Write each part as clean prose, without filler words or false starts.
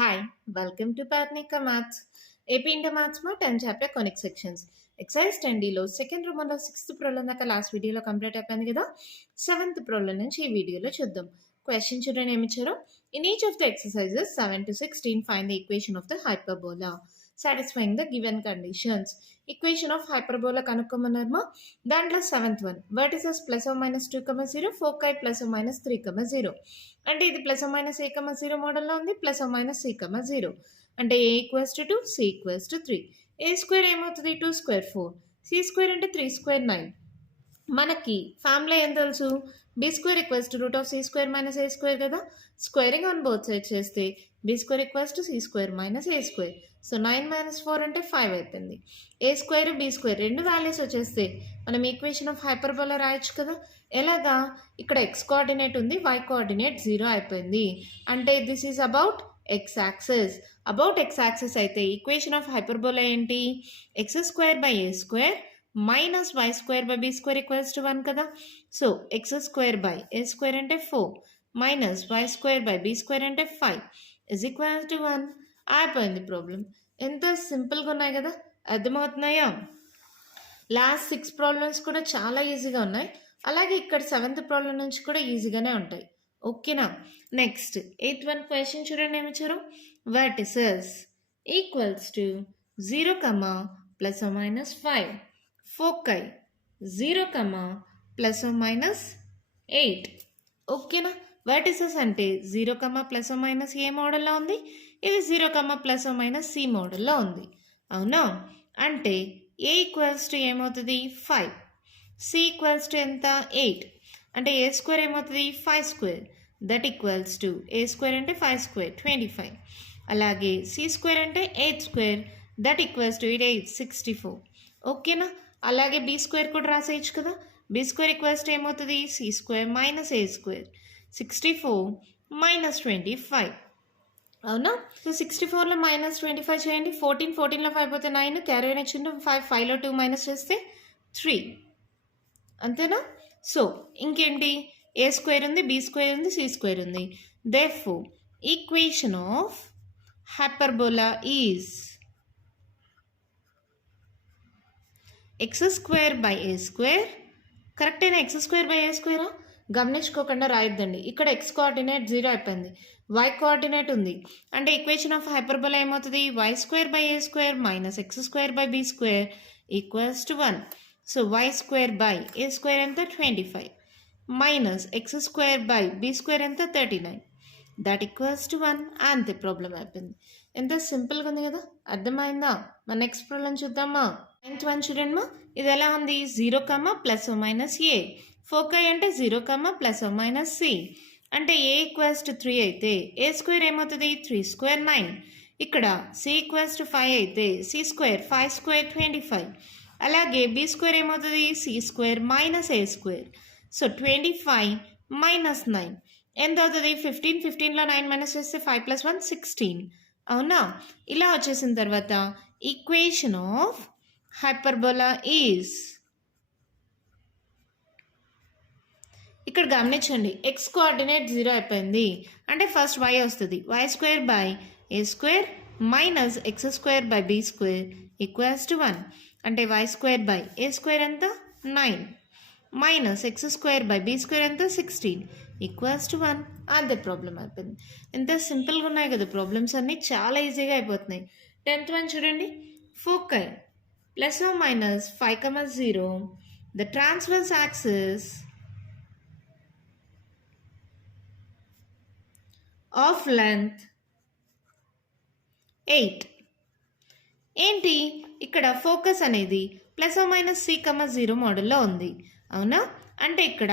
Hi, welcome to Patnika Maths. AP Inter Maths మా 10 chapter conic sections exercise 10Dలో second రోమన్లో 6th problem దాకా last వీడియోలో complete అయిపోయింది కదా. 7th ప్రాబ్లం నుంచి ఈ వీడియోలో చూద్దాం. క్వశ్చన్ చూడండి ఏమి ఇచ్చారో. In each of the exercises 7 to 16 find the equation of the hyperbola satisfying the given conditions. Equation of hyperbola కనుక్కోమన్నారమ్మా. దాంట్లో 7th వన్ వర్టిసెస్ +(2,0), ఫోకై +(3,0). అంటే ఇది +(a,0) మోడల్లో ఉంది, +(c,0). అంటే a = 2, c = 3. a స్క్వేర్ ఏమవుతుంది? 2 స్క్వేర్ 4, c స్క్వేర్ అంటే 3 square 9. మనకి ఫార్ములా ఏం తెలుసు? b స్క్వేర్ = (c²- a² కదా. స్క్వేరింగ్ ఆన్ బోత్ సైడ్ చేస్తే b square = c² - a². So 9 - 4 అంటే 5 అవుతుంది. a స్క్వేర్ b స్క్వేర్ రెండు వాల్యూస్ వచ్చేస్తే మనం ఈక్వేషన్ ఆఫ్ హైపర్బోలా రాయొచ్చు కదా. ఎలాగా? ఇక్కడ x కోఆర్డినేట్ ఉంది, y కోఆర్డినేట్ 0 అయిపోయింది. అంటే this is about x axis. About x axis అయితే ఈక్వేషన్ ఆఫ్ హైపర్బోలా ఏంటి? x² / a² - y² / b² = 1 కదా. సో x² / a² అంటే 4 - y² / b² అంటే 5 = 1 అయిపోయింది ప్రాబ్లం. ఎంత సింపుల్గా ఉన్నాయి కదా, అర్థమవుతున్నాయా? లాస్ట్ 6 ప్రాబ్లమ్స్ కూడా చాలా ఈజీగా ఉన్నాయి, అలాగే ఇక్కడ 7th ప్రాబ్లం నుంచి కూడా ఈజీగానే ఉంటాయి. ఓకేనా? నెక్స్ట్ 8th వన్ క్వశ్చన్ చూడండి ఏమి ఇచ్చారు. Vertices = 0, ±5, foci 0, ±8. ఓకేనా? వర్టిసెస్ అంటే 0, ± ఏ మోడల్లో ఉంది, ఇది 0, ± c మోడల్లో ఉంది. అవునా? అంటే a = ఏమవుతుంది? 5, c = ఎంత? 8. అంటే a స్క్వేర్ ఏమవుతుంది? 5². దట్ ఈక్వల్స్ టు a² అంటే 5² 25. అలాగే c స్క్వేర్ అంటే 8². That equals to 8 64. ఓకేనా? అలాగే b స్క్వేర్ కూడా రాసేయచ్చు కదా. b స్క్వేర్ = ఏమవుతుంది? c² - a². 64 - 25. అవునా? సో 64లో -25 చేయండి. 14లో 5 పోతే 9, క్యారీ వచ్చిండు 5, 5లో 2 మైనస్ చేస్తే 3. అంతేనా? సో ఇంకేంటి? a స్క్వేర్ ఉంది, b స్క్వేర్ ఉంది, c స్క్వేర్ ఉంది. Therefore equation of hyperbola is x² / a². Correct అయినా x² / a²? గమనించుకోకుండా రాయొద్దండి. ఇక్కడ x కోఆర్డినేట్ 0 అయిపోయింది, y కోఆర్డినేట్ ఉంది. అంటే ఈక్వేషన్ ఆఫ్ హైపర్బోలా ఏమవుతుంది? y² / a² - x² / b² = 1. So y² / a² ఎంత? 25 - x² / b² ఎంత? 39. That equals to 1. అంతే ప్రాబ్లం అయిపోయింది. ఎంత సింపుల్గా ఉంది కదా, అర్థమైందా? మన నెక్స్ట్ ప్రాబ్లం చూద్దామా. 9th వన్ చూడండి. ఇది ఎలా ఉంది? 0, ±a. ఫోకై అంటే 0, ±c. అంటే a = 3 అయితే a స్క్వేర్ ఏమవుతుంది? 3² 9. ఇక్కడ c = 5 అయితే c స్క్వేర్ 5² 25. అలాగే b స్క్వేర్ ఏమవుతుంది? c² - a². సో 25 - 9 ఎంత అవుతుంది? 15. 15లో 9 మైనస్ చేస్తే 5 + 1 16. అవునా? ఇలా వచ్చేసిన తర్వాత ఈక్వేషన్ ఆఫ్ హైపర్బోలా ఈజ్, ఇక్కడ గమనించండి x కోఆర్డినేట్ 0 అయిపోయింది. అంటే ఫస్ట్ y వస్తుంది. y² / a² - x² / b² = 1. అంటే y² / a² ఎంత? 9 - x² / b² ఎంత? 16 = 1. అంతే ప్రాబ్లం అయిపోయింది. ఎంత సింపుల్గా ఉన్నాయి కదా ప్రాబ్లమ్స్ అన్నీ, చాలా ఈజీగా అయిపోతున్నాయి. 10th వన్ చూడండి. Foci ±5, 0. The transverse axis of length 8. ఏంటి? ఇక్కడ ఫోకస్ అనేది ±c, 0 మోడల్లో ఉంది. అవునా? అంటే ఇక్కడ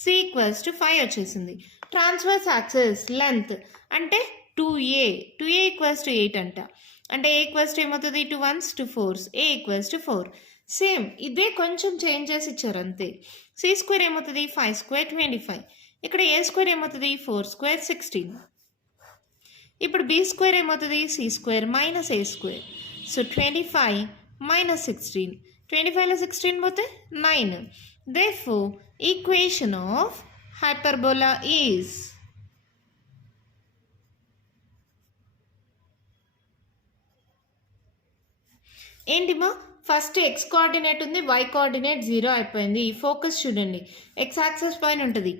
c = 5 వచ్చేసింది. ట్రాన్స్వర్స్ యాక్సిస్ లెంత్ అంటే 2a = 8 అంట. అంటే a = ఏమవుతుంది? 2 1s 2 4s, a = 4. సేమ్ ఇదే కొంచెం చేంజ్ చేసి ఇచ్చారు అంతే. c స్క్వేర్ ఏమవుతుంది? 5² 25. ఇక్కడ a² ఏమవుతుంది? 4² 16. ఇప్పుడు b స్క్వేర్ ఏమవుతుంది? c² - a². సో 25 - 16. 25లో 16 పోతే 9. Therefore equation of hyperbola is ఏంటిమా ఫస్ట్ ఎక్స్ కోఆర్డినేట్ ఉంది, వై కోఆర్డినేట్ 0 అయిపోయింది. ఫోకస్ చూడండి, ఎక్స్ యాక్సెస్ పైన ఉంటుంది.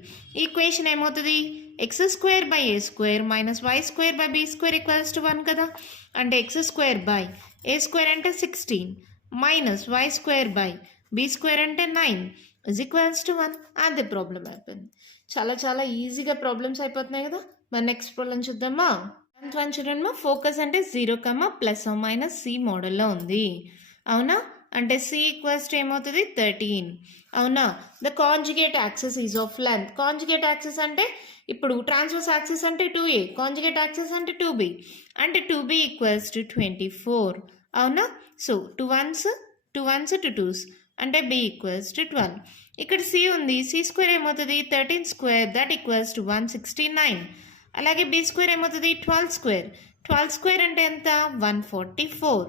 ఈక్వేషన్ ఏమవుతుంది, x square by A square minus y square by be square equals to 1 కదా. అంటే x square by A square అంటే 16 minus y square by be square అంటే 9 ఇజ్ ఈక్వల్స్ టు 1. అదే problem అయిపోయింది. చాలా చాలా ఈజీగా ప్రాబ్లమ్స్ అయిపోతున్నాయి కదా. మరి నెక్స్ట్ ప్రాబ్లం చూద్దామా. 1 చూడండి, ఫోకస్ అంటే 0, ప్లస్ మైనస్ సి మోడల్లో ఉంది. అవునా, అంటే సి ఈక్వల్స్ టు ఏమవుతుంది 13. అవునా, the conjugate axis is of length. Conjugate axis అంటే ఇప్పుడు ట్రాన్స్వర్స్ యాక్సిస్ అంటే 2a, కాంజుగేట్ యాక్సిస్ అంటే 2b, అంటే 2b ఈక్వల్స్ టు 24. అవునా, సో 2 1s 2 2s అంటే b ఈక్వల్స్ టు 12. ఇక్కడ c ఉంది, c స్క్వేర్ ఏమవుతుంది 13 స్క్వేర్ దట్ ఈక్వల్స్ టు 169. అలాగే b స్క్వేర్ ఏమవుతుంది 12 స్క్వేర్. 12 స్క్వేర్ అంటే ఎంత 144.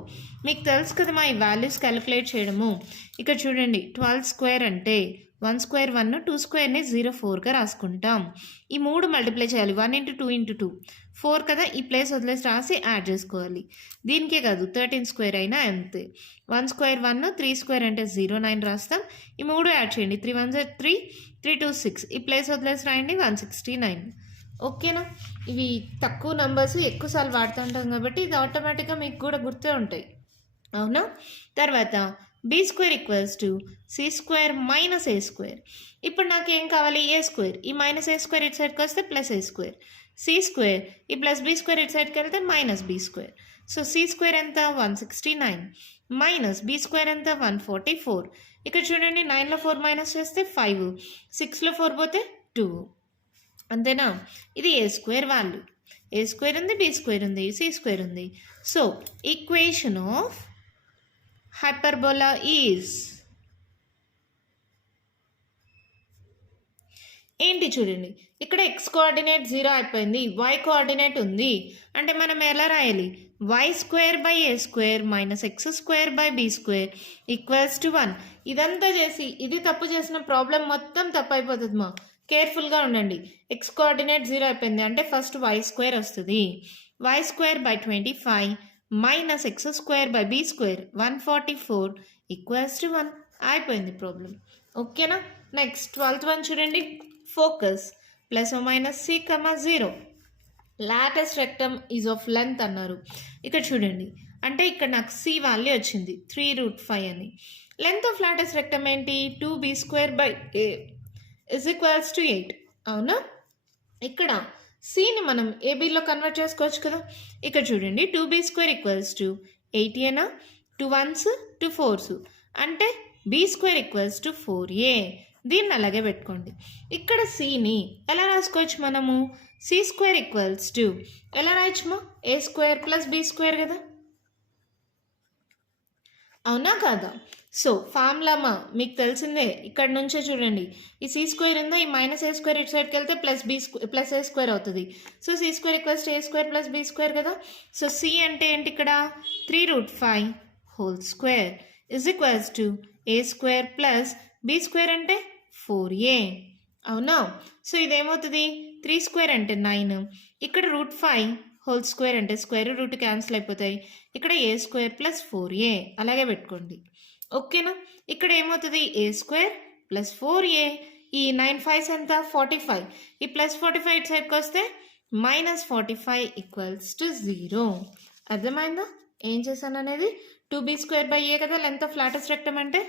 మీకు తెలుసు కదా మా ఈ వాల్యూస్ క్యాలిక్యులేట్ చేయడము. ఇక్కడ చూడండి 12 స్క్వేర్ అంటే 1 స్క్వేర్ 1, 2 స్క్వేర్ని 04గా రాసుకుంటాం. ఈ 3 మల్టిప్లై చేయాలి, 1 × 2 × 2 4 కదా. ఈ ప్లేస్ వదిలేసి రాసి యాడ్ చేసుకోవాలి. దీనికే కాదు 13 స్క్వేర్ అయినా అంతే. 1 స్క్వేర్ 1, 3 స్క్వేర్ అంటే 09 రాస్తాం. ఈ 3 యాడ్ చేయండి, 3 1 3, 3 2 6. ఈ ప్లేస్ వదిలేసి రాయండి 169. ఓకేనా, ఇవి తక్కువ నెంబర్స్ ఎక్కువసార్లు వాడుతూ ఉంటాం కాబట్టి ఇది ఆటోమేటిక్గా మీకు కూడా గుర్తే ఉంటాయి. అవునా, తర్వాత b square equals to c square minus A square. ఇప్పుడు నాకు ఏం కావాలి ఏ స్క్వేర్. ఈ మైనస్ ఏ స్క్వేర్ ఇటు సైడ్కి వస్తే plus a square. C square ఈ ప్లస్ బీ స్క్వేర్ ఇటు సైడ్కి వెళ్తే minus b square. So c square ఎంత 169 మైనస్ బీ స్క్వేర్ ఎంత 144. ఇక్కడ చూడండి 9లో 4 మైనస్ చేస్తే 5, 6లో 4 పోతే 2. అంతేనా, ఇది ఏ స్క్వేర్ వాల్యూ. ఏ స్క్వేర్ ఉంది, బీ స్క్వేర్ ఉంది, సి స్క్వేర్ ఉంది. So equation of hyperbola is ఏంటి చూడండి, ఇక్కడ ఎక్స్ కోఆర్డినేట్ 0 అయిపోయింది, వై కోఆర్డినేట్ ఉంది. అంటే మనం ఎలా రాయాలి, y square by A square minus X square by be square equals to 1. ఇదంతా చేసి ఇది తప్పు చేసిన ప్రాబ్లం మొత్తం తప్పు అయిపోతుంది మా. కేర్ఫుల్గా ఉండండి. ఎక్స్ కోఆర్డినేట్ 0 అయిపోయింది అంటే ఫస్ట్ వై స్క్వేర్ వస్తుంది. Y square by 25 minus X square by be square 144 equals to 1 అయిపోయింది ప్రాబ్లం. ఓకేనా, నెక్స్ట్ 12th వన్ చూడండి, focus plus minus c 0. Latus rectum is of length అన్నారు. ఇక్కడ చూడండి, అంటే ఇక్కడ నాకు సి వాల్యూ వచ్చింది 3√5 అని. లెంత్ ఆఫ్ లాటెస్ట్ రెక్టమ్ ఏంటి 2b square by A is equals to 8. అవునా, ఇక్కడ సిని మనం ఏబీలో కన్వర్ట్ చేసుకోవచ్చు కదా. ఇక్కడ చూడండి 2b స్క్వేర్ ఈక్వల్స్ టు 8 ఏనా, 2 1s 2 4s అంటే b square equals to 4a. దీన్ని అలాగే పెట్టుకోండి. ఇక్కడ సిని ఎలా రాసుకోవచ్చు మనము, సి స్క్వేర్ ఈక్వల్స్ టు ఎలా రాయొచ్చుమా ఏ స్క్వేర్ ప్లస్ బీ స్క్వేర్ కదా. అవునా కాదా. సో ఫార్ములామా మీకు తెలిసిందే, ఇక్కడ నుంచే చూడండి ఈ సి స్క్వేర్ ఉందా, ఈ మైనస్ ఏ స్క్వేర్ ఇటు సైడ్కి వెళ్తే ప్లస్ ఏ స్క్వేర్ అవుతుంది. So c square equals to A square plus be square కదా. సో సి అంటే ఏంటి ఇక్కడ 3√5 whole square is equals to A square plus be square అంటే 4a. అవునా, సో ఇదేమవుతుంది 3 స్క్వేర్ అంటే 9, ఇక్కడ √5 హోల్ స్క్వేర్ అంటే స్క్వేర్ రూట్ క్యాన్సిల్ అయిపోతాయి. ఇక్కడ ఏ స్క్వేర్ ప్లస్ 4a అలాగే పెట్టుకోండి. ఓకేనా, ఇక్కడ ఏమవుతుంది ఏ స్క్వేర్ ప్లస్ 4a. ఈ 9 5s ఎంత 45, ఈ ప్లస్ 45 ఇటు సైడ్కి వస్తే మైనస్ 45 ఈక్వల్స్ టు 0. అర్థమైందా ఏం చేశాను అనేది. 2b స్క్వేర్ బై ఏ కదా లెంత్ ఆఫ్ లాటెస్ట్ రెక్టమ్ అంటే.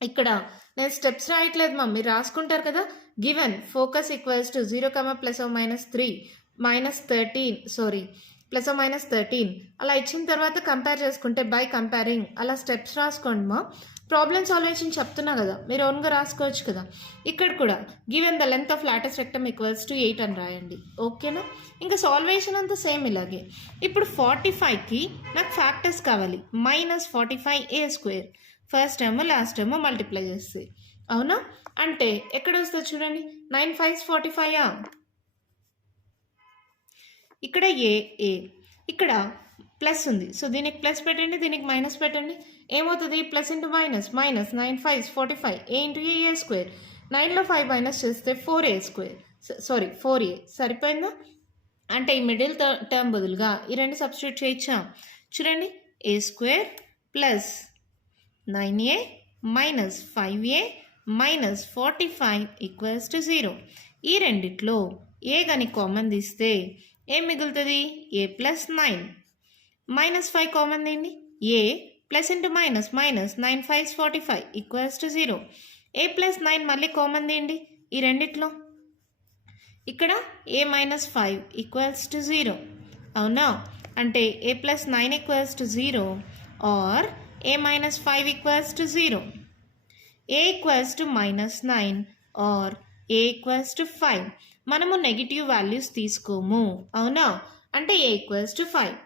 ఇక్కడ నేను స్టెప్స్ రాయట్లేదు మా, మీరు రాసుకుంటారు కదా. Given focus equals to 0, plus minus 3 minus 13 sorry plus minus 13 అలా ఇచ్చిన తర్వాత కంపేర్ చేసుకుంటే బై కంపేరింగ్ అలా స్టెప్స్ రాసుకోండి మా. ప్రాబ్లమ్ సాల్వేషన్ చెప్తున్నా కదా, మీరు ఓన్గా రాసుకోవచ్చు కదా. ఇక్కడ కూడా given the length of లాటెస్ట్ rectum equals to 8 అని రాయండి. ఓకేనా, ఇంకా సాల్వేషన్ అంతా సేమ్ ఇలాగే. ఇప్పుడు 45కి నాకు ఫ్యాక్టర్స్ కావాలి, minus 45a square. First term last term multiply చేస్తే. అవునా, అంటే ఎక్కడ వస్తుంది చూడండి 9 5s 45. ఇక్కడ ఏ ఇక్కడ ప్లస్ ఉంది, సో దీనికి ప్లస్ పెట్టండి, దీనికి మైనస్ పెట్టండి. ఏమవుతుంది plus into minus minus 9 5s 45 a into A square. 9లో 5 మైనస్ చేస్తే 4a స్క్వేర్ సారీ 4a సరిపోయిందా. అంటే ఈ మిడిల్ టర్మ్ బదులుగా ఈ రెండు సబ్స్టిట్యూట్ చేయొచ్చా. చూడండి A square plus 9a minus 5a minus 45 equals to 0. ఈ రెండిట్లో ఏ కానీ కామన్ తీస్తే ఏం మిగులుతుంది? ఏ ప్లస్ 9 మైనస్ 5 కామన్ తీయండి. A plus into minus minus 9 5 45 equals to 0. A plus 9 మళ్ళీ కామన్ తీయండి ఈ రెండిట్లో. ఇక్కడ ఏ మైనస్ 5 ఈక్వల్స్ టు 0. అవునా? అంటే A plus 9 equals to 0 or A minus 5 equals to 0. A equals to minus 9 or A equals to 5. మనము negative values తీసుకోము. అవునా? అంటే A equals to 5.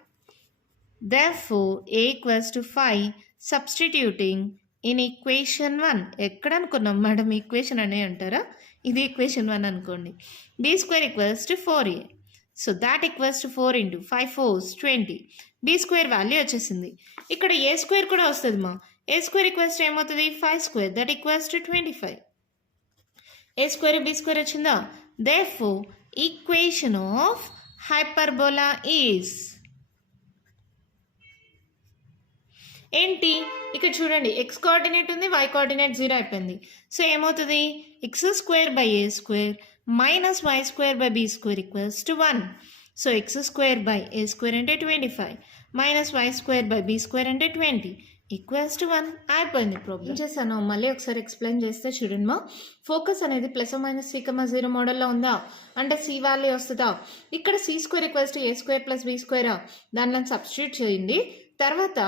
Therefore, a equals to 5 substituting in equation 1. ఎక్కడ అనుకున్నాం madam equation అనే అంటారా? ఇది equation 1 అనుకోండి. b square equals to 4a. So that equals to 4 into 5 4s 20. b square value వచ్చేసింది. ఇక్కడ ఏ స్క్వేర్ కూడా వస్తుంది మా. ఏ స్క్వేర్ ఈక్వల్స్ టు ఏమవుతుంది? 5 square that equals to 25. A square B square వచ్చిందా? Therefore, equation of hyperbola is ఏంటి? ఇక్కడ చూడండి, ఎక్స్ కోఆర్డినేట్ ఉంది, వై కోఆర్డినేట్ 0 అయిపోయింది. సో ఏమవుతుంది? X square by A square minus y square by be square equals to 1. So x square by A square అంటే 25 minus y square by be square అంటే 20 equals to 1. అయిపోయింది problem. చేశాను మళ్ళీ ఒకసారి explain చేస్తే చూడండి మా. ఫోకస్ అనేది ప్లస్ మైనస్ 3,0 మోడల్లో ఉందా అంటే సి వాల్యూ వస్తుందా? ఇక్కడ C square equals to A square plus B స్క్వేరా, దాన్ని సబ్స్టిట్యూట్ చేయండి. తర్వాత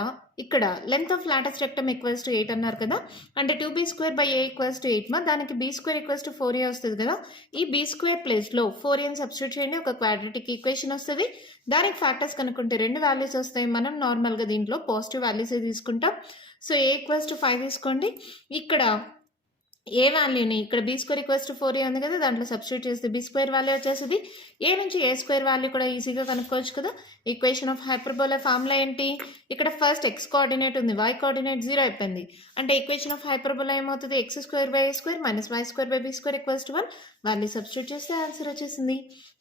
ఇక్కడ length of latus rectum equals to 8 అన్నారు కదా, అంటే 2b square by A equals to 8 మా. దానికి be square equals to 4a వస్తుంది కదా. ఈ బీ స్క్వేర్ ప్లేస్లో 4a సబ్స్టిట్యూట్ చేయండి, ఒక క్వాడ్రాటిక్ ఈక్వేషన్ వస్తుంది. దానికి ఫ్యాక్టర్స్ కనుక్కుంటే 2 వాల్యూస్ వస్తాయి. మనం నార్మల్గా దీంట్లో పాజిటివ్ వాల్యూసే తీసుకుంటాం. సో ఏ ఈక్వల్స్ టు 5 తీసుకోండి. ఇక్కడ ఏ వాల్యూని ఇక్కడ be square equals to 4a ఉంది కదా, దాంట్లో సబ్స్టిట్యూట్ చేస్తే బీ స్క్వేర్ వాల్యూ వచ్చేసింది. ఏ నుంచి ఏ స్క్వేర్ వాల్యూ కూడా ఈజీగా కనుక్కోవచ్చు కదా. ఈక్వేషన్ ఆఫ్ హైపర్బోలా ఫార్ములా ఏంటి? ఇక్కడ ఫస్ట్ ఎక్స్ కోఆర్డినేట్ ఉంది, వై కోఆర్డినేట్ 0 అయిపోయింది. అంటే ఈక్వేషన్ ఆఫ్ హైపర్బోలా ఏమవుతుంది? X square by A square minus y square by be square equals to 1. Value substitute చేస్తే ఆన్సర్ వచ్చేసింది.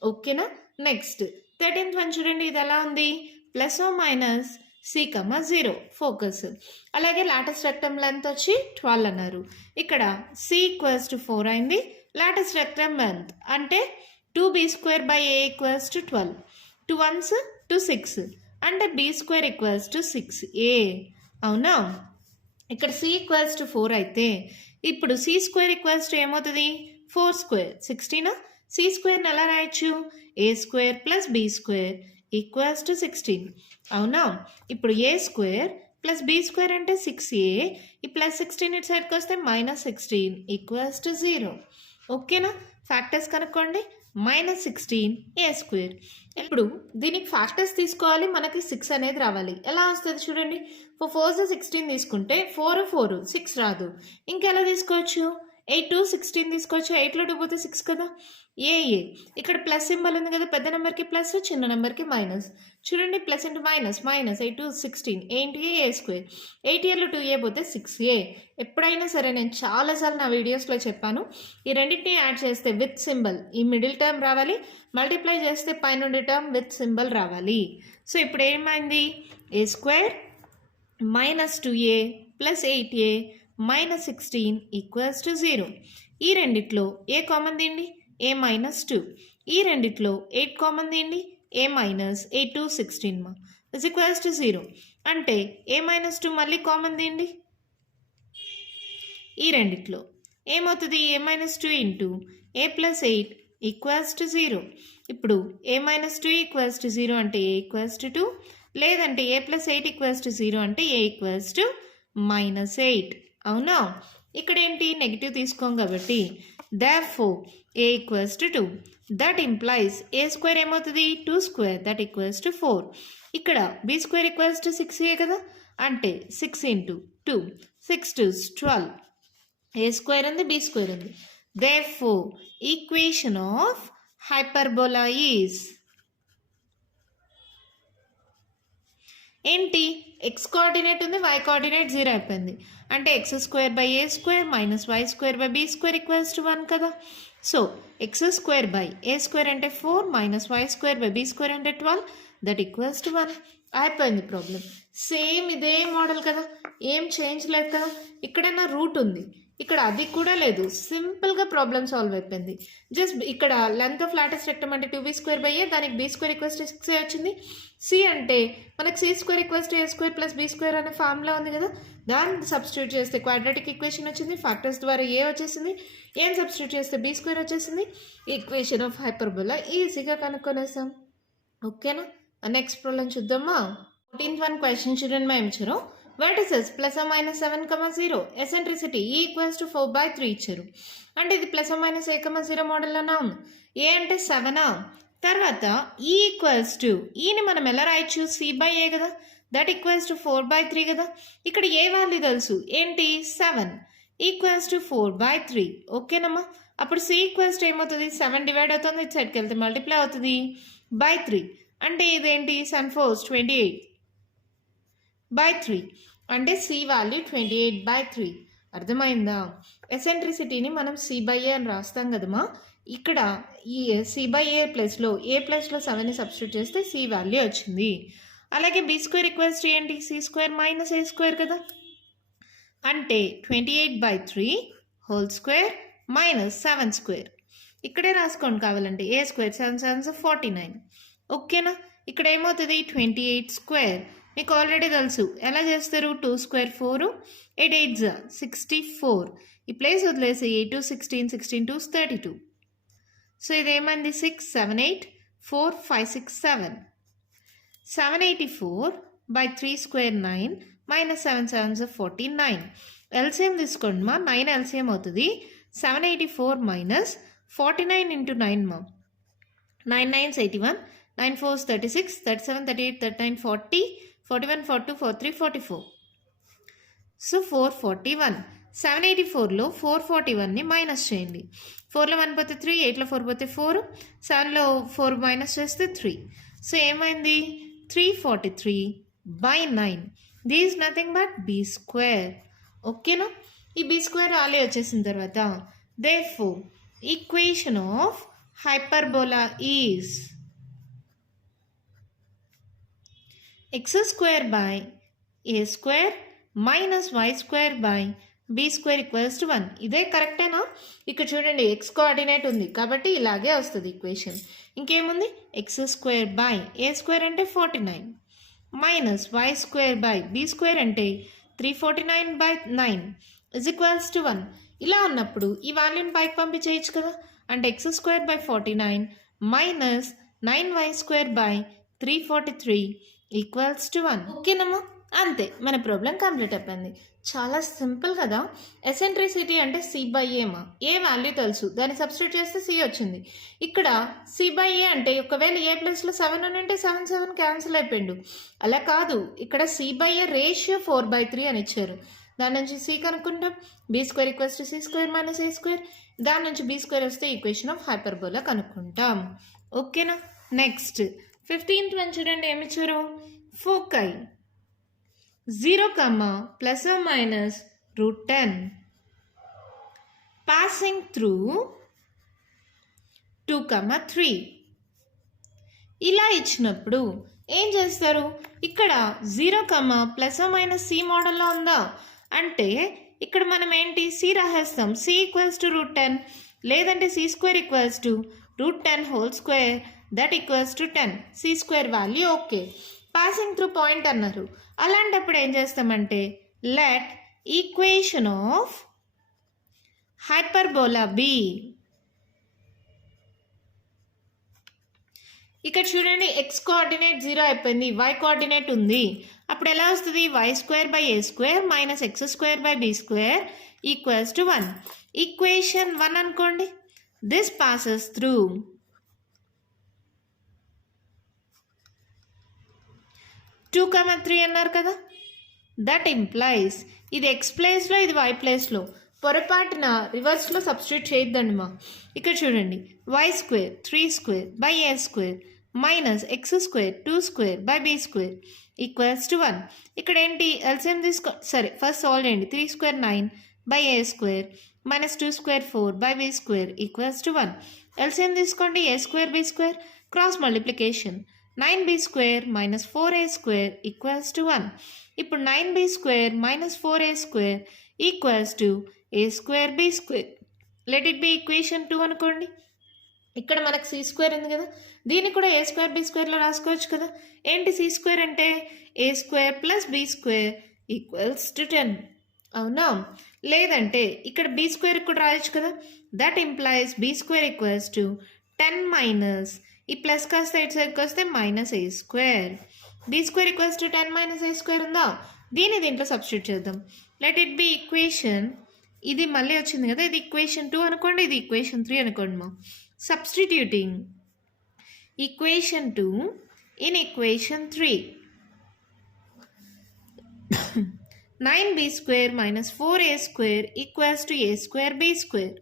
ఓకేనా? నెక్స్ట్ 13th వన్ చూడండి, ఇది ఎలా ఉంది? Plus or minus C,0 focus. అలాగే లాటస్ రెక్టమ్ లెంత్ వచ్చి 12 అన్నారు. ఇక్కడ C ఈక్వల్స్ టు 4 అయింది. లాటస్ రెక్టమ్ లెంత్ అంటే 2b square by A equals to 12. 2 1s 2 6 అంటే b square equals to 6a. అవునా? ఇక్కడ C ఈక్వల్స్ టు 4 అయితే ఇప్పుడు C స్క్వేర్ ఈక్వల్స్ టు ఏమవుతుంది? 4 స్క్వేర్ 16. C స్క్వేర్ని ఎలా రాయొచ్చు? ఏ square plus be square equals to 16. అవునా? ఇప్పుడు A square plus be square అంటే 6a, ఈ ప్లస్ 16 ఇటు సైడ్కి వస్తే మైనస్ 16 ఈక్వల్స్ టు 0. ఓకేనా? ఫ్యాక్టర్స్ కనుక్కోండి. మైనస్ 16 ఏ స్క్వేర్. ఇప్పుడు దీనికి ఫ్యాక్టర్స్ తీసుకోవాలి, మనకి 6 అనేది రావాలి. ఎలా వస్తుంది చూడండి. 4 16 తీసుకుంటే 4 4 6 రాదు. ఇంకెలా తీసుకోవచ్చు? 8 2 16 తీసుకోవచ్చు. 8లో 2 పోతే 6 కదా. ఏ ఇక్కడ ప్లస్ సింబల్ ఉంది కదా, పెద్ద నెంబర్కి ప్లస్ చిన్న నెంబర్కి మైనస్. చూడండి, ప్లస్ ఇంటూ మైనస్ మైనస్ 8 2 16 ఏంటి? A square. 8 2a పోతే 6a. ఎప్పుడైనా సరే నేను చాలాసార్లు నా వీడియోస్లో చెప్పాను, ఈ రెండింటిని యాడ్ చేస్తే విత్ సింబల్ ఈ మిడిల్ టర్మ్ రావాలి, మల్టిప్లై చేస్తే పైనుండి టర్మ్ విత్ సింబల్ రావాలి. సో ఇప్పుడు ఏమైంది? A square minus 2a plus 8a minus 16 equals to 0. ఈ రెండిట్లో ఏ కామన్ తీయండి? A minus 2. ఈ రెండిట్లో 8 కామన్ తీయండి. ఏ మైనస్ 8 2 16 మా ఇస్ ఈక్వల్స్ టు 0. అంటే ఏ మైనస్ 2 మళ్ళీ కామన్ తీయండి. ఈ రెండిట్లో ఏమవుతుంది? A minus 2 into A plus 8 equals to 0. ఇప్పుడు ఏ మైనస్ 2 ఈక్వల్స్ టు 0 అంటే ఏ ఈక్వల్స్ టు 2, లేదంటే ఏ ప్లస్ 8 ఈక్వల్స్ టు 0 అంటే ఏ ఈక్వల్స్ టు మైనస్ 8. అవునా? ఇక్కడ ఏంటి? నెగిటివ్ తీసుకోం కాబట్టి therefore a equals to 2. That implies a square ఏమవుతుంది? 2 స్క్వేర్ దట్ ఈక్వల్స్ టు 4. ఇక్కడ be square equals to 6a కదా, అంటే 6 ఇంటూ 2 6 2 12. ఏ స్క్వేర్ ఉంది, బీ స్క్వేర్ ఉంది. therefore equation of hyperbola is ఏంటి? ఎక్స్ కోఆర్డినేట్ ఉంది, వై కోఆర్డినేట్ 0 అయిపోయింది. అంటే x square by A square minus y square by be square equals to 1 కదా. So x square by A square అంటే 4 minus y square by be square అంటే 12. That equals to 1. అయిపోయింది problem. Same ఇదే model కదా, ఏం change లేదు కదా. ఇక్కడైనా రూట్ ఉంది, ఇక్కడ అది కూడా లేదు. సింపుల్గా ప్రాబ్లమ్ సాల్వ్ అయిపోయింది. జస్ట్ ఇక్కడ లెంత్ ఆఫ్ లాటెస్ట్ రెక్టమ్ అంటే 2b²/a, దానికి b² = 6a వచ్చింది. సి అంటే మనకు c² = a² + b² అనే ఫార్ములా ఉంది కదా, దాన్ని సబ్స్టిట్యూట్ చేస్తే క్వాడ్రాటిక్ ఈక్వేషన్ వచ్చింది. ఫ్యాక్టర్స్ ద్వారా ఏ వచ్చేసింది, ఏం సబ్స్టిట్యూట్ చేస్తే b² వచ్చేసింది. ఈక్వేషన్ ఆఫ్ హైపర్బోలా ఈజీగా కనుక్కొనేసాం. ఓకేనా, నెక్స్ట్ ప్రాబ్లం చూద్దామా. 14th one క్వశ్చన్ చూడండి. మా ఏం ఇచ్చారు, vertices +or - 7, ఎసెంట్రిసిటీ E = 4/3 ఇచ్చారు. అంటే ఇది +or - a, 0 మోడల్లోనా ఉంది. ఏ అంటే 7. తర్వాత E = ఈని మనం ఎలా రాయొచ్చు, c/a కదా, దట్ ఈక్వల్స్ టు 4/3 కదా. ఇక్కడ ఏ వాల్యూ తెలుసు ఏంటి, 7 = 4/3. ఓకేనమ్మా, అప్పుడు c = ఏమవుతుంది, 7 డివైడ్ అవుతుంది, ఇటు సైడ్కి వెళ్తే మల్టిప్లై అవుతుంది బై 3. అంటే ఇదేంటి 7 4 28/3, అంటే సి వాల్యూ 28/3. అర్థమైందా. ఎసెంట్రిసిటీని మనం c/a అని రాస్తాం కదమ్మా. ఇక్కడ ఈ c/a ప్లస్లో a ప్లస్లో 7ని సబ్స్టిట్యూట్ చేస్తే సి వాల్యూ వచ్చింది. అలాగే b² = ఏంటి, c² - a² కదా, అంటే 28/3 (² - 7²). ఇక్కడే రాసుకోండి కావాలంటే, a² 7 7 49. ఓకేనా, ఇక్కడ ఏమవుతుంది 28². మీకు ఆల్రెడీ తెలుసు ఎలా చేస్తారు, 2² 4, 8 8 64. ఈ ప్లేస్ వదిలేసి 8 2 16, 16 2 32. సో ఇదేమైంది 6 7 8 4 5 6 7. 784/3² 9 -7 7 49. ఎల్సిఎం తీసుకోండి మా, 9 ఎల్సిఎం అవుతుంది. 784 - 49 × 9 మా, 9 9s 81, 9 4s 36, 37 38 39 40, 41 42 43 44. సో 441. 784లో 441ని మైనస్ చేయండి. 4లో 1 పోతే 3, 8లో 4 పోతే 4, 7లో 4 మైనస్ చేస్తే 3. సో ఏమైంది 343/9. This nothing but b². ఓకేనా, ఈ b² రాలే వచ్చేసిన తర్వాత therefore equation of hyperbola is x² / a² - y² / b² = 1. ఇదే కరెక్టేనా. ఇక్కడ చూడండి x కోఆర్డినేట్ ఉంది కాబట్టి ఇలాగే వస్తుంది ఈక్వేషన్. ఇంకేముంది, x² / a² అంటే 49 -y² / b² అంటే 349/9 = 1. ఇలా ఉన్నప్పుడు ఈ వాల్యూని పైకి పంపించేయచ్చు కదా, అంటే x² / 49 - 9y² / 343 = 1. ఓకేనమ్మా, అంతే, మన ప్రాబ్లం కంప్లీట్ అయిపోయింది. చాలా సింపుల్ కదా. ఎసెంట్రిసిటీ అంటే c/a మా, ఏ వాల్యూ తెలుసు, దాన్ని సబ్స్టిట్యూట్ చేస్తే c వచ్చింది. ఇక్కడ c/a అంటే ఒకవేళ a ప్లస్లో 7 ఉంటే 7 7 క్యాన్సిల్ అయిపోయిండు. అలా కాదు, ఇక్కడ c/a రేషియో 4/3 అని ఇచ్చారు. దాని నుంచి c కనుక్కుంటాం, b² = c² - a². దాని నుంచి b² వస్తే ఈక్వేషన్ ఆఫ్ హైపర్బోలా కనుక్కుంటాం. ఓకేనా, నెక్స్ట్ 15th one చూడండి. ఏమి ఇచ్చారు, ఫోకై 0, ±√10 passing through 2, 3. ఇలా ఇచ్చినప్పుడు ఏం చేస్తారు, ఇక్కడ 0, ±c మోడల్లో ఉందా అంటే ఇక్కడ మనం ఏంటి c రాసేస్తాం. c = √10, లేదంటే c² = √10² that equals to 10. c² value okay. Passing through point అన్నారు, అలాంటప్పుడు ఏం చేస్తామంటే let equation of hyperbola be. ఇక్కడ చూడండి, x కోఆర్డినేట్ 0 అయిపోయింది, y కోఆర్డినేట్ ఉంది. అప్పుడు ఎలా వస్తుంది, y² / a² - x² / b² = 1. Equation 1 అనుకోండి. దిస్ పాసెస్ త్రూ 2, 3 అన్నారు కదా, దట్ ఇంప్లైస్ ఇది x ప్లేస్లో ఇది y ప్లేస్లో. పొరపాటున రివర్స్లో సబ్స్టిట్యూట్ చేయొద్దండి మా. ఇక్కడ చూడండి, y² 3² / a² - x² 2² / b² = 1. ఇక్కడ ఏంటి ఎల్సిఎం తీసుకో, సరే ఫస్ట్ సాల్వ్ చేయండి. 3² 9 / a² - 2² 4 / b² = 1. ఎల్సిఎం తీసుకోండి, a² b² cross multiplication. 9b square minus 4a square equals to 1. ఇప్పుడు 9b square minus 4a square equals to a square b square. Let it be equation 2 అనుకోండి. ఇక్కడ మనకు C square ఉంది కదా, దీన్ని కూడా ఏ square B స్క్వేర్లో రాసుకోవచ్చు కదా. ఏంటి సి స్క్వేర్ అంటే A square plus B square equals to 10. అవునా? లేదంటే ఇక్కడ బి స్క్వేర్ కూడా రాయొచ్చు కదా. That implies B square equals to 10 minus ఈ ప్లస్ కాస్త ఇటు సైడ్కి వస్తే minus A square. B square equals to 10 minus A square ఉందా, దీంట్లో సబ్స్టిట్యూట్ చేద్దాం. లెట్ ఇట్ బి ఈక్వేషన్, ఇది మళ్ళీ వచ్చింది కదా, ఇది ఈక్వేషన్ 2 అనుకోండి, ఇది ఈక్వేషన్ 3 అనుకోండి. మా substituting equation 2 in equation 3. 9b square minus 4a square equals to a square b square.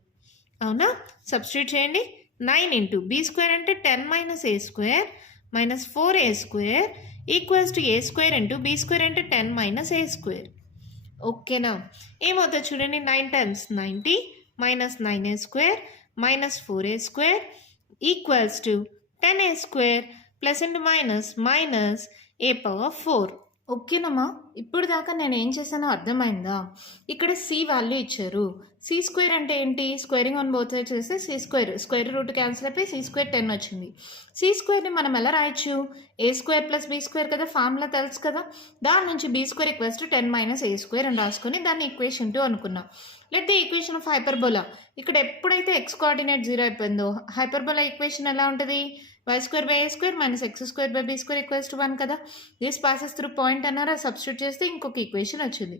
అవునా? సబ్స్టిట్యూట్ చేయండి. 9 into b square అంటే 10 minus a square minus 4a square equals to a square into b square అంటే 10 minus a square. ఓకేనా? ఏమవుతుంది చూడండి, 9 times 90 minus 9a square minus 4a square equals to 10a square plus into minus a power 4. ఓకేనమ్మా? ఇప్పుడు దాకా నేను ఏం చేశానో అర్థమైందా? ఇక్కడ సి వాల్యూ ఇచ్చారు. సి స్క్వేర్ అంటే ఏంటి, స్క్వేరింగ్ ఆన్ బోత్ సైడ్స్ చేస్తే సి స్క్వేర్ రూట్ క్యాన్సిల్ అయిపోయి సి స్క్వేర్ 10 వచ్చింది. సి స్క్వేర్ని మనం ఎలా రాయొచ్చు, ఏ స్క్వేర్ ప్లస్ బి స్క్వేర్ కదా, ఫార్ములా తెలుసు కదా. దాని నుంచి b square equals to 10 minus A square అని రాసుకొని దాన్ని ఈక్వేషన్ 2 అనుకున్నాం. Let the equation of hyperbola. ఇక్కడ ఎప్పుడైతే ఎక్స్ కోఆర్డినేట్ 0 అయిపోయిందో హైపర్బోలా ఈక్వేషన్ ఎలా ఉంటుంది, y square by a square minus x square by b square equals to 1 కదా. దిస్ పాసెస్ త్రూ పాయింట్ అన్నారా, సబ్స్టిట్యూట్ చేస్తే ఇంకొక ఈక్వేషన్ వచ్చింది.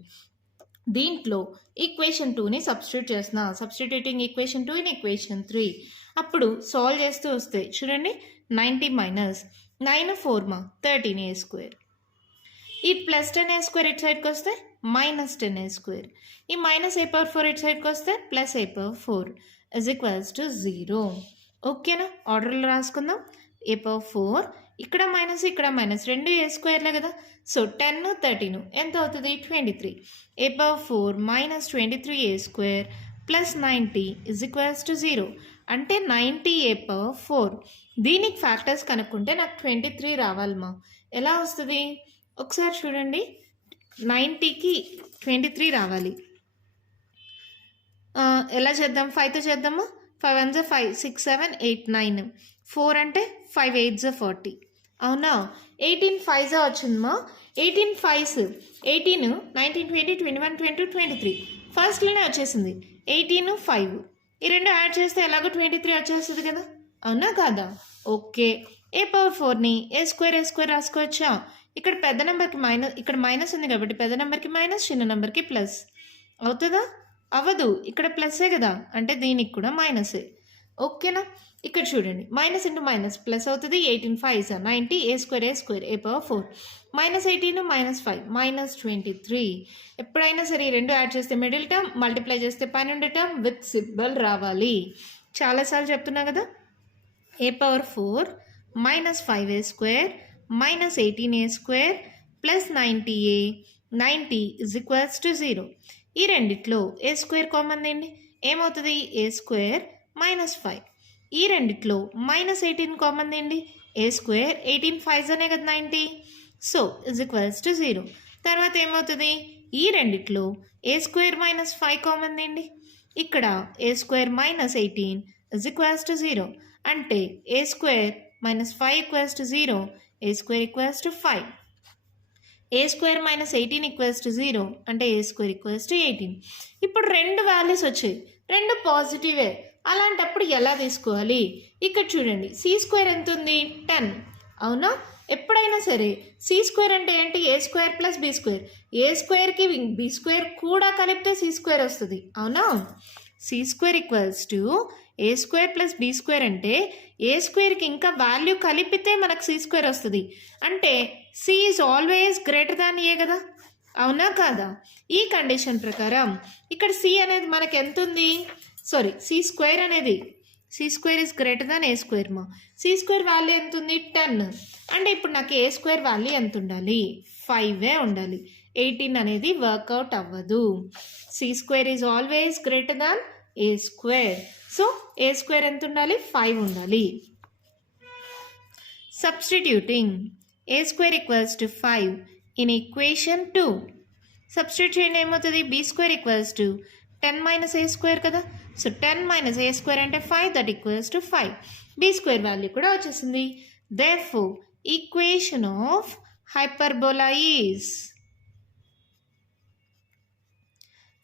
దీంట్లో ఈక్వేషన్ 2ని సబ్స్టిట్యూట్ చేస్తున్నా. Substituting equation 2 in equation 3. అప్పుడు సాల్వ్ చేస్తూ వస్తే చూడండి, 90 మైనస్ 9 4 మా 13 a స్క్వేర్. ఈ ప్లస్ 10 a స్క్వేర్ ఇటు సైడ్కి వస్తే మైనస్ 10 a స్క్వేర్. ఈ మైనస్ a పవర్ 4 ఇటు సైడ్కి వస్తే plus a power 4 is equals to 0. ఓకేనా? ఆర్డర్లో రాసుకుందాం. ఏ పవర్ 4 ఇక్కడ మైనస్ రెండు ఏ స్క్వేర్లే కదా. సో 10 13 ఎంత అవుతుంది, 23. A power 4 minus 23 A square plus 90 is equals to 0. అంటే 90 ఏ పవర్ 4. దీనికి ఫ్యాక్టర్స్ కనుక్కుంటే నాకు 23 రావాలమ్మా. ఎలా వస్తుంది ఒకసారి చూడండి, 90కి 23 రావాలి. ఎలా చేద్దాం, 5తో చేద్దామా. 5 1 5 6 7 8 9 4 అంటే 5 8 40. అవునా? 18 5 వచ్చిందమ్మా. 18 5 18 19 20 21 22 23 ఫస్ట్లోనే వచ్చేసింది. 18 5 ఈ రెండు యాడ్ చేస్తే ఎలాగో 23 వచ్చేస్తుంది కదా. అవునా కాదా? ఓకే. ఏ పవర్ 4ని ఏ స్క్వేర్ రాసుకోవచ్చా. ఇక్కడ పెద్ద నెంబర్కి మైనస్, ఇక్కడ మైనస్ ఉంది కాబట్టి పెద్ద నెంబర్కి మైనస్, చిన్న నెంబర్కి ప్లస్ అవుతుందా, అవ్వదు. ఇక్కడ ప్లస్సే కదా, అంటే దీనికి కూడా మైనసే. ఓకేనా? ఇక్కడ చూడండి, మైనస్ ఇంటూ మైనస్ ప్లస్ అవుతుంది. 18 5 90 ఏ స్క్వేర్ ఏ పవర్ 4 మైనస్ 18 మైనస్ 5 మైనస్ 23. ఎప్పుడైనా సరే ఈ రెండు యాడ్ చేస్తే మిడిల్ టర్మ్, మల్టిప్లై చేస్తే పైన టర్మ్ విత్ సింబల్ రావాలి. చాలాసార్లు చెప్తున్నా కదా. A power 4 minus 5a square minus 18a square plus 90 is equals to 0. ఈ రెండిట్లో ఏ స్క్వేర్ కామన్ అండి, ఏమవుతుంది, ఏ స్క్వేర్ మైనస్ 5. ఈ రెండిట్లో మైనస్ 18 కామన్ అండి, ఏ స్క్వేర్ 18 5 అనే కదా 90. So is equals to 0. తర్వాత ఏమవుతుంది, ఈ రెండిట్లో ఏ స్క్వేర్ మైనస్ 5 కామన్ అండి, ఇక్కడ A square minus 18 is equals to 0. అంటే A square minus 5 equals to 0, A square equals to 5. A square minus 18 equals to 0 అంటే ఏ స్క్వేర్ ఈక్వల్స్ టు 18. ఇప్పుడు రెండు వాల్యూస్ వచ్చాయి, రెండు పాజిటివే. అలాంటప్పుడు ఎలా తీసుకోవాలి, ఇక్కడ చూడండి, సి స్క్వేర్ ఎంత ఉంది, 10. అవునా? ఎప్పుడైనా సరే సి స్క్వేర్ అంటే ఏంటి, a square plus B square. A స్క్వేర్కి బి స్క్వేర్ కూడా కలిపితే సి స్క్వేర్ వస్తుంది. అవునా? C square equals to A square plus B square అంటే ఏ స్క్వేర్కి ఇంకా వాల్యూ కలిపితే మనకు సి స్క్వేర్ వస్తుంది. అంటే C is always greater than A కదా. అవునా కాదా? ఈ కండిషన్ ప్రకారం ఇక్కడ సి అనేది మనకు ఎంత ఉంది, సి స్క్వేర్ అనేది, c square is greater than a square. మా సి స్క్వేర్ వాల్యూ ఎంత ఉంది, 10. అంటే ఇప్పుడు నాకు ఏ స్క్వేర్ వాల్యూ ఎంత ఉండాలి, 5 ఉండాలి. 18 అనేది వర్కౌట్ అవ్వదు. C square is always greater than a square. So a square ఎంత ఉండాలి, 5 ఉండాలి. Substituting a square equals to 5 in equation 2. Substitute చేయండి, ఏమవుతుంది? B square equals to 10 minus A square కదా. సో 10 మైనస్ ఏ స్క్వేర్ అంటే 5, that equals to 5. B square value కూడా వచ్చేసింది. Therefore equation of hyperbola is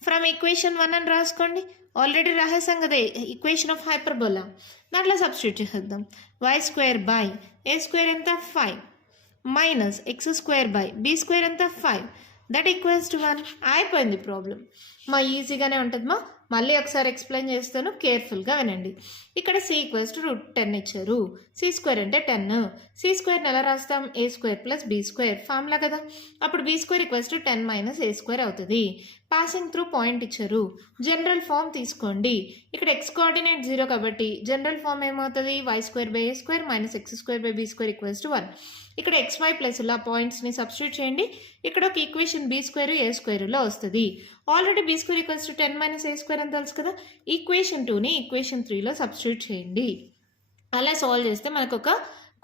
from equation 1 అని రాసుకోండి. Already రాసేసాం కదా ఈక్వేషన్ ఆఫ్ హైపర్బోలా. దాంట్లో సబ్స్టిట్యూట్ చేసేద్దాం. Y square by A square ఎంత 5 minus X square by be square ఎంత 5, దట్ ఈక్వల్స్ టు 1. అయిపోయింది ప్రాబ్లం. ఈజీగానే ఉంటుంది మళ్ళీ ఒకసారి ఎక్స్ప్లెయిన్ చేస్తాను, కేర్ఫుల్గా వినండి. ఇక్కడ సి ఈక్వల్స్ టు √10 ఇచ్చారు. సి స్క్వేర్ అంటే 10. సి స్క్వేర్ని ఎలా రాస్తాం? A square plus be square formula కదా. అప్పుడు B square equals to 10 minus A square అవుతుంది. పాసింగ్ త్రూ పాయింట్ ఇచ్చారు. జనరల్ ఫామ్ తీసుకోండి. ఇక్కడ ఎక్స్ కోఆర్డినేట్ 0 కాబట్టి జనరల్ ఫామ్ ఏమవుతుంది? Y square by A square minus X square by be square equals to 1. ఇక్కడ XY plus ఇలా పాయింట్స్ని substitute చేయండి. ఇక్కడ ఒక ఈక్వేషన్ బీ స్క్వేర్ ఏ స్క్వేర్లో వస్తుంది. Already b square equals to 10 minus A square అని తెలుసు కదా. ఈక్వేషన్ 2ని ఈక్వేషన్ 3లో సబ్స్టిట్యూట్ చేయండి. అలా సాల్వ్ చేస్తే మనకు ఒక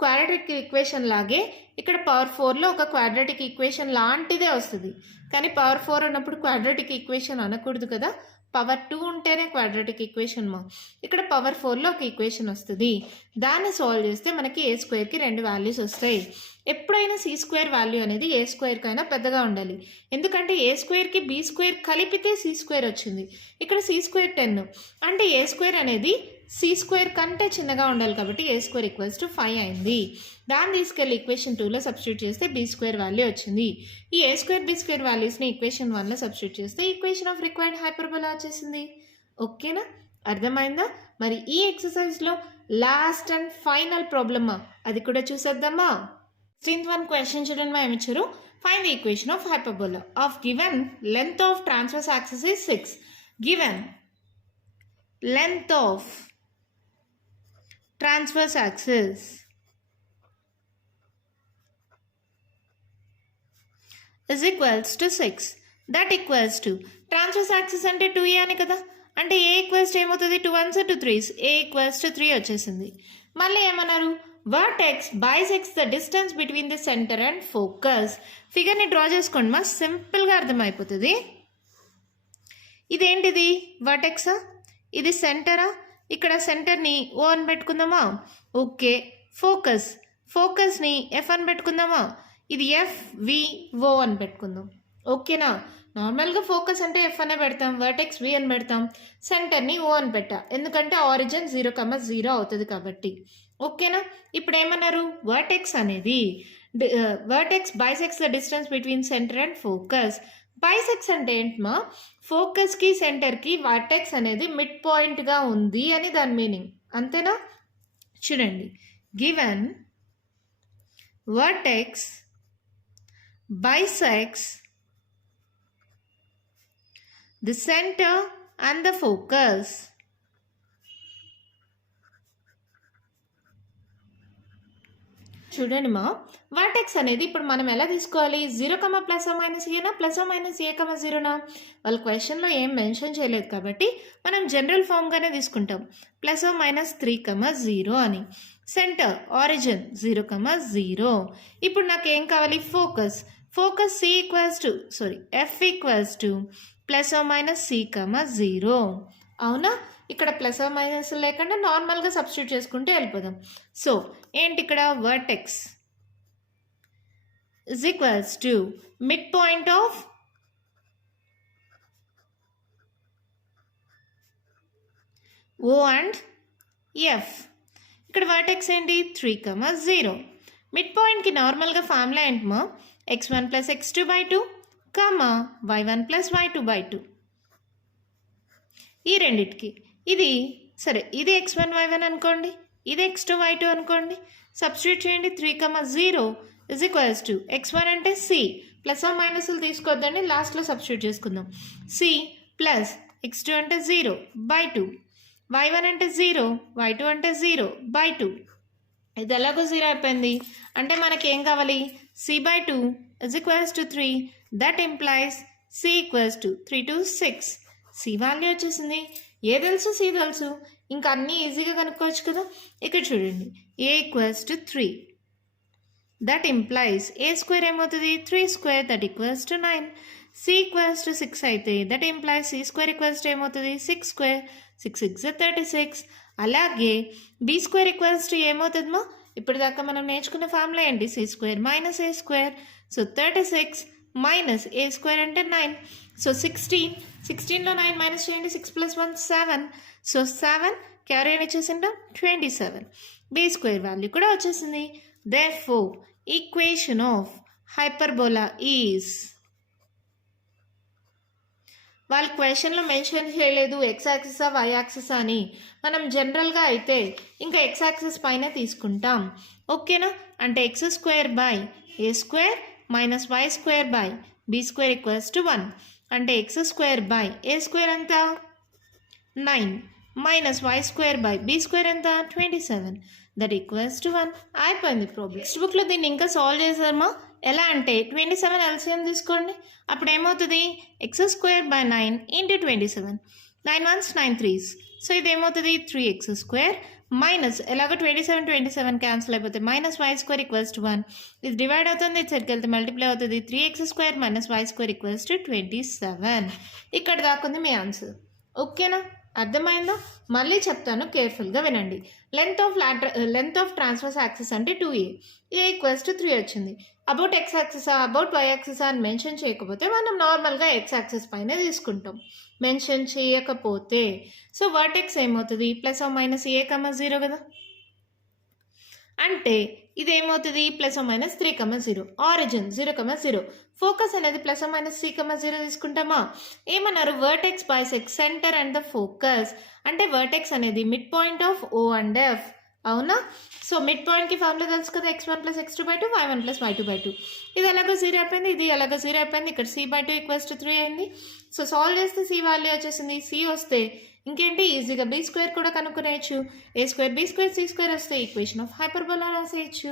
క్వాడ్రాటిక్ ఈక్వేషన్ లాగే ఇక్కడ పవర్ 4లో ఒక క్వాడ్రాటిక్ ఈక్వేషన్ లాంటిదే వస్తుంది. కానీ పవర్ 4 అన్నప్పుడు క్వాడ్రాటిక్ ఈక్వేషన్ అనకూడదు కదా. పవర్ 2 ఉంటేనే క్వాడ్రాటిక్ ఈక్వేషన్ ఇక్కడ పవర్ 4లో ఒక ఈక్వేషన్ వస్తుంది. దాన్ని సాల్వ్ చేస్తే మనకి ఏ స్క్వేర్కి 2 వాల్యూస్ వస్తాయి. ఎప్పుడైనా సి స్క్వేర్ వాల్యూ అనేది ఏ స్క్వేర్కైనా పెద్దగా ఉండాలి. ఎందుకంటే ఏ స్క్వేర్కి బీ స్క్వేర్ కలిపితే సి స్క్వేర్ వచ్చింది. ఇక్కడ సి స్క్వేర్ 10 అంటే ఏ స్క్వేర్ అనేది సి స్క్వేర్ కంటే చిన్నగా ఉండాలి కాబట్టి ఏ స్క్వేర్ ఈక్వల్స్ టు 5 అయింది. దాన్ని తీసుకెళ్ళి ఈక్వేషన్ 2లో సబ్స్టిట్యూట్ చేస్తే బీ స్క్వేర్ వాల్యూ వచ్చింది. ఈ ఏ స్క్వేర్ బీ స్క్వేర్ వాల్యూస్ని ఈక్వేషన్ 1లో సబ్స్టిట్యూట్ చేస్తే ఈక్వేషన్ ఆఫ్ రిక్వైర్డ్ హైపర్బోలా వచ్చేసింది. ఓకేనా? అర్థమైందా? మరి ఈ ఎక్సర్సైజ్లో లాస్ట్ అండ్ ఫైనల్ ప్రాబ్లమా అది కూడా చూసేద్దామా. 16th క్వశ్చన్ చూడండి, ఏమి ఇచ్చారు? Find the equation of hyperbola of given length of transverse axis is 6. Given length of transverse axis is equals to 6. That equals to transverse axis అంటే 2a అని కదా. అంటే a ఈక్వల్స్ టు ఏమవుతుంది? 2 1s 2 3s. a equals to 3 వచ్చేసింది. మళ్ళీ ఏమన్నారు? Vertex bisects the distance between the centre and focus. ఫిగర్ని draw చేసుకోండి సింపుల్గా అర్థమైపోతుంది. ఇదేంటిది? వర్టెక్సా? ఇది సెంటరా? ఇక్కడ సెంటర్ని ఓ అని పెట్టుకుందామా? ఓకే. ఫోకస్ని ఎఫ్ అని పెట్టుకుందామా? ఇది FVO అని పెట్టుకుందాం. ఓకేనా? నార్మల్గా ఫోకస్ అంటే ఎఫ్ అనే పెడతాం, వర్టెక్స్ వి అని పెడతాం, సెంటర్ని ఓ అని పెట్టా ఎందుకంటే ఆరిజిన్ 0,0 అవుతుంది కాబట్టి. ఓకేనా? ఇప్పుడు ఏమన్నారు? వర్టెక్స్ అనేది vertex bisects the distance between centre and focus. Bisects అంటే ఏంటమ్మా? ఫోకస్కి సెంటర్కి వర్టెక్స్ అనేది మిడ్ పాయింట్గా ఉంది అని దాని మీనింగ్. అంతేనా? చూడండి, given vertex bisects the centre and the focus. చూడండి వర్టెక్స్ అనేది ఇప్పుడు మనం ఎలా తీసుకోవాలి? 0, ±a ±a, వాళ్ళ క్వశ్చన్లో ఏం మెన్షన్ చేయలేదు కాబట్టి మనం జనరల్ ఫామ్గానే తీసుకుంటాం. ±3, 0 అని. Centre origin 0,0. ఇప్పుడు నాకు ఏం కావాలి? Focus F equals to ±c, 0. అవునా? ఇక్కడ ప్లస్ మైనస్ లేకుండా నార్మల్గా సబ్స్టిట్యూట్ చేసుకుంటే వెళ్ళిపోదాం. సో ఏంటి ఇక్కడ? Vertex is equals to mid point of O and F. ఇక్కడ వర్టెక్స్ ఏంటి? 3,0. మిడ్ పాయింట్కి నార్మల్గా ఫార్ములా ఏంటమ్మా? x1 + x2/2, y1 + y2/2. ఈ రెండిటికి ఇది సరే, ఇది x1 y1 అనుకోండి, ఇది x2 y2 అనుకోండి. సబ్స్టిట్యూట్ చేయండి. 3,0 ఇజ్ ఈక్వల్స్ టు x1 అంటే c, ప్లస్ ఆర్ మైనస్లు తీసుకోవద్దండి, లాస్ట్లో సబ్స్టిట్యూట్ చేసుకుందాం. c ప్లస్ x2 అంటే 0/2, y1 అంటే 0, y2 అంటే 0/2. ఇది ఎలాగో 0 అయిపోయింది. అంటే మనకి ఏం కావాలి? c/2 is equals to 3. That implies c equals to 3 to 6. C value వచ్చేసింది. ఏ తెలుసు? సి తెలుసు. ఇంకా అన్నీ ఈజీగా కనుక్కోవచ్చు కదా. ఇక్కడ చూడండి, a equals to 3, that implies a square ఏమవుతుంది 3 square that equals to 9. C equals to 6 అయితే that implies c square equals to ఏమవుతుంది 6 స్క్వేర్ 6 6 36. అలాగే బి స్క్వేర్ ఈక్వల్స్ టు ఏమవుతుందమ్మా ఇప్పుడు దాకా మనం నేర్చుకున్న ఫార్ములా ఏంటి సి స్క్వేర్ మైనస్ ఏ స్క్వేర్. సో 36 మైనస్ ఏ స్క్వేర్ అంటే 9. సో 16లో 9 మైనస్ చేయండి 6 + 1 7. సో 7 క్యారీ అని వచ్చేసిందా 27. బి స్క్వేర్ వాల్యూ కూడా వచ్చేసింది. Therefore, equation of hyperbola is వాళ్ళు క్వశ్చన్లో మెన్షన్ చేయలేదు ఎక్స్ యాక్సిసా వై యాక్సిసా అని. మనం జనరల్గా అయితే ఇంకా ఎక్స్ యాక్సిస్ పైన తీసుకుంటాం. ఓకేనా? అంటే x square by A square minus y square by b square equals to 1. అంటే x square by A square ఎంత 9 minus y square by b square ఎంత 27 దట్ ఈక్వల్స్ టు 1. అయిపోయింది ప్రాబ్లం. టెక్స్ట్ బుక్లో దీన్ని ఇంకా సాల్వ్ చేసామా ఎలా అంటే 27 ఎల్సిఎం తీసుకోండి. అప్పుడు ఏమవుతుంది x square by 9 into 27. 9 1s 9 3s. So ఇది ఏమవుతుంది 3x స్క్వేర్ మైనస్ ఎలాగో 27 క్యాన్సిల్ అయిపోతే minus y square equals to 1. ఇది డివైడ్ అవుతుంది ఇది సరికి వెళ్తే మల్టిప్లై అవుతుంది 3x square minus y square equals to 27. ఇక్కడ దాకుంది మీ ఆన్సర్. ఓకేనా? అర్థమైందో? మళ్ళీ చెప్తాను కేర్ఫుల్గా వినండి. లెంత్ ఆఫ్ ట్రాన్స్వర్స్ యాక్సిస్ అంటే 2a. ఏ ఈక్వల్స్ టు 3 వచ్చింది. అబౌట్ ఎక్స్ యాక్సిసా అబౌట్ వై యాక్సిసా అని మెన్షన్ చేయకపోతే మనం నార్మల్గా ఎక్స్ యాక్సిస్ పైన తీసుకుంటాం. మెన్షన్ చేయకపోతే సో వర్టెక్స్ ఏమవుతుంది +-a,0 కదా. అంటే ఇదేమవుతుంది +-3,0. ఆరిజిన్ 0,0. ఫోకస్ అనేది +-3,0 తీసుకుంటామా? ఏమన్నారు vertex bisects centre and the focus. అంటే వర్టెక్స్ అనేది mid point of O and F. అవునా? సో మిడ్ పాయింట్కి ఫార్ములా తెలుసు కదా x1 + x2/2 y1 + y2/2. ఇది ఎలాగో 0 అయిపోయింది ఇది ఎలాగో 0 అయిపోయింది. ఇక్కడ c/2 = 3 అయింది. సో సాల్వ్ చేస్తే c వాల్యూ వచ్చేసింది. c వస్తే ఇంకేంటి ఈజీగా బీ స్క్వేర్ కూడా కనుక్కునేయచ్చు. A square B square C square వస్తే ఈక్వేషన్ ఆఫ్ హైపర్బోలా రాసేయచ్చు.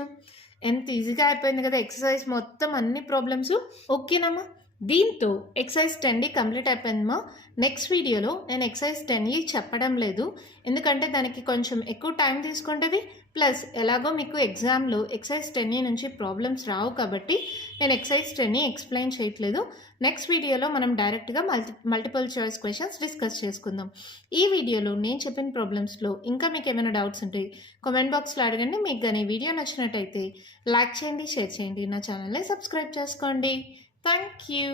ఎంత ఈజీగా అయిపోయింది కదా ఎక్సర్సైజ్ మొత్తం అన్ని ప్రాబ్లమ్స్. ఓకేనమ్మా? దీంతో ఎక్సర్సైజ్ 10D కంప్లీట్ అయిపోయిందమ్మా. నెక్స్ట్ వీడియోలో నేను ఎక్సర్సైజ్ 10E చెప్పడం లేదు ఎందుకంటే దానికి కొంచెం ఎక్కువ టైం తీసుకుంటుంది. ప్లస్ ఎలాగో మీకు ఎగ్జామ్లో ఎక్సర్సైజ్ 10E నుంచి ప్రాబ్లమ్స్ రావు కాబట్టి నేను ఎక్సర్సైజ్ 10E ఎక్స్ప్లెయిన్ చేయట్లేదు. నెక్స్ట్ వీడియోలో మనం డైరెక్ట్గా మల్టిపుల్ చాయిస్ క్వశ్చన్స్ డిస్కస్ చేసుకుందాం. ఈ వీడియోలో నేను చెప్పిన ప్రాబ్లమ్స్లో ఇంకా మీకు ఏమైనా డౌట్స్ ఉంటే కామెంట్ బాక్స్లో అడగండి. మీకు కానీ వీడియో నచ్చినట్టయితే లైక్ చేయండి, షేర్ చేయండి, నా ఛానల్ని సబ్స్క్రైబ్ చేసుకోండి. Thank you.